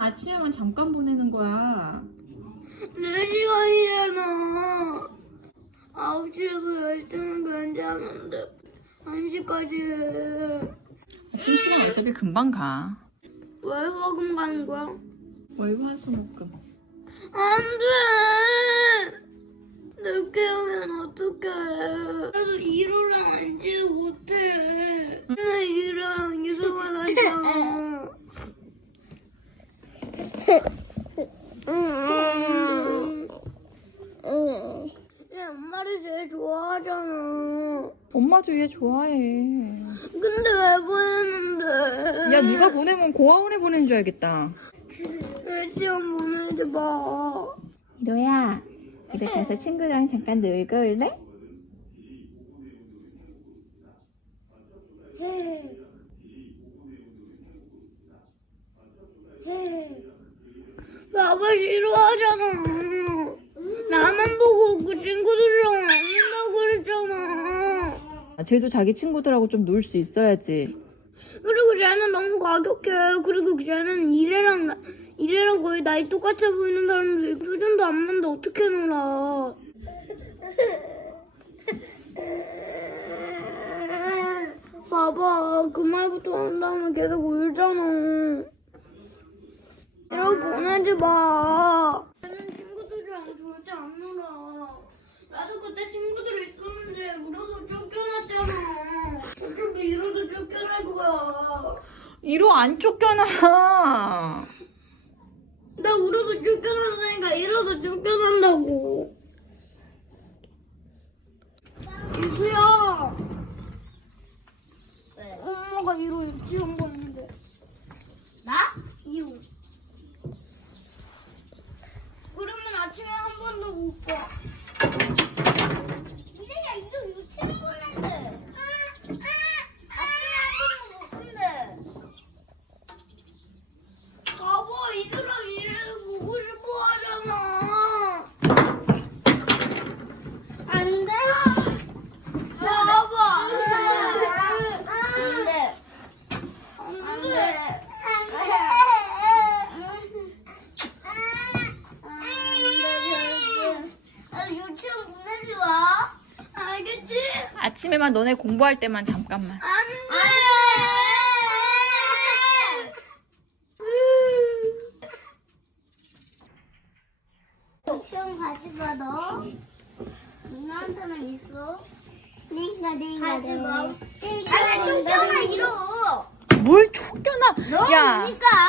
아침에만 잠깐 보내는 거야 4시간이잖아 9시에서 10시면 괜찮데 1시까지 아 응. 시간 어차피 금방 가 월화 금방인 거야? 월화 수목금 안돼 늦게 오면 어떡해 엄마를 제일 좋아하잖아. 엄마도 얘 좋아해. 근데 왜 보냈는데? 야, 네가 보내면 고아원에 보낸 줄 알겠다. 왜지한 보내지 이 로야, 집에 가서 친구랑 잠깐 놀고 올래? 나빠 싫어하잖아. 나만 보고 그 친구들이랑 안다고 그랬잖아. 아, 쟤도 자기 친구들하고 좀 놀 수 있어야지. 그리고 쟤는 너무 가볍게. 그리고 쟤는 이래랑, 이래랑 거의 나이 똑같아 보이는 사람들 있고, 표정도 안만는 어떻게 놀아. 봐봐, 그 말부터 한다면 계속 울잖아. 이러고 아 보내지 마. 나는 친구들이 안 절대 안 놀아. 나도 그때 친구들이 있었는데 울어서 쫓겨났잖아. 어떻게 이러도 쫓겨날 거야. 이러 안 쫓겨나. 나 울어서 쫓겨났으니까 이러도 쫓겨난다고. 이수야. 엄마가 이러 입지 我、嗯。嗯嗯嗯 아침에만 너네 공부할 때만 잠깐만 안돼 안 가지 마, 너. 나한테만 있어. 니가, 니가, 니가. 니가, 니가. 니가, 니가. 니가, 니